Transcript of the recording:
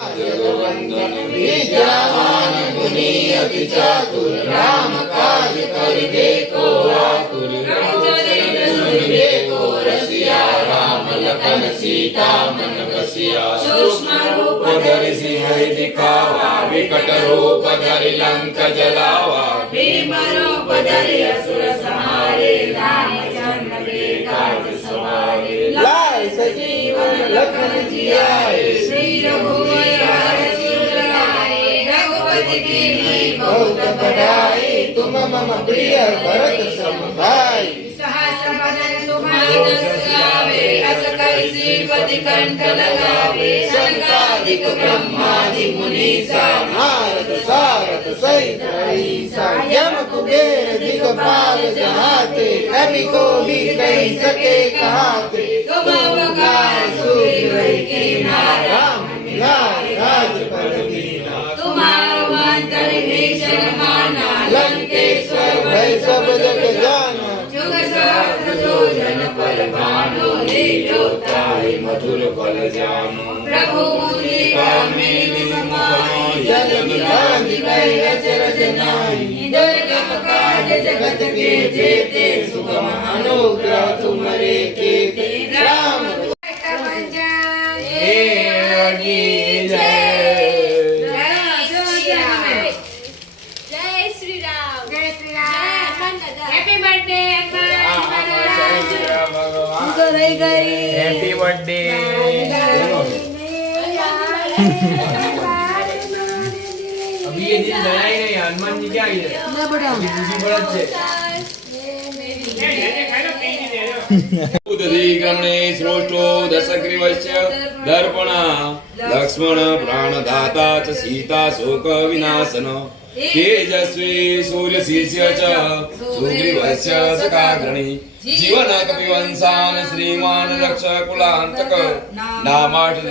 जगवंदन विद्यावान मुनि अति चातुर राम काज करिबे को आतुर सुनिबे को रसिया राम लखन सीता मन बसिया सूक्ष्म रूप धरि सिंह दिखावा विकट रूप धरि लंक जलावा भीम रूप धरि असुर संहारे रामचंद्र के काज सवारे लाए सजीवन लखन जियाए श्री रघुवर बहुत बढ़ाई तुम मम प्रिय भरत सम भाई सहस्र बदन तुम्हारी जस गावे अस कई श्रीपति कंठ लगावे शंकादिक ब्रह्मादि मुनीसा नारद सारद सहित रहीसा यम कुबेर दिगपाल जहाते कवि को भी कही सके कहाते तुम अवतार सूरी वै के नाराम मिलाए राज पर दीना तुम्हारो मंत्र भीषण माना लंकेश्वर भय सब जग जाना जुग सहस्र योजन पर भानो लीलो ताहि मधुर फल जानो प्रभु लीला में निमाई जग निधान गए अचरज नाई दुर्गम काज जगत के जेते सुगम अनुग्रह तुम्हारे केते राम हैप्पी बर्थडे। अभी ये दिन नया ही नहीं, हनुमान जी क्या है? दूसरी बरत से। उदधिक्रमणे श्रोष्ठो दशग्रीवस्य दर्पणा लक्ष्मण प्राणदाता च सीता शोक विनाशन तेजस्वी सूर्यशीर्ष्य च सुग्रीवस्य सखाग्रणी जीवन कपिवंशान् श्रीमान रक्ष कुलान्तक नामार्थ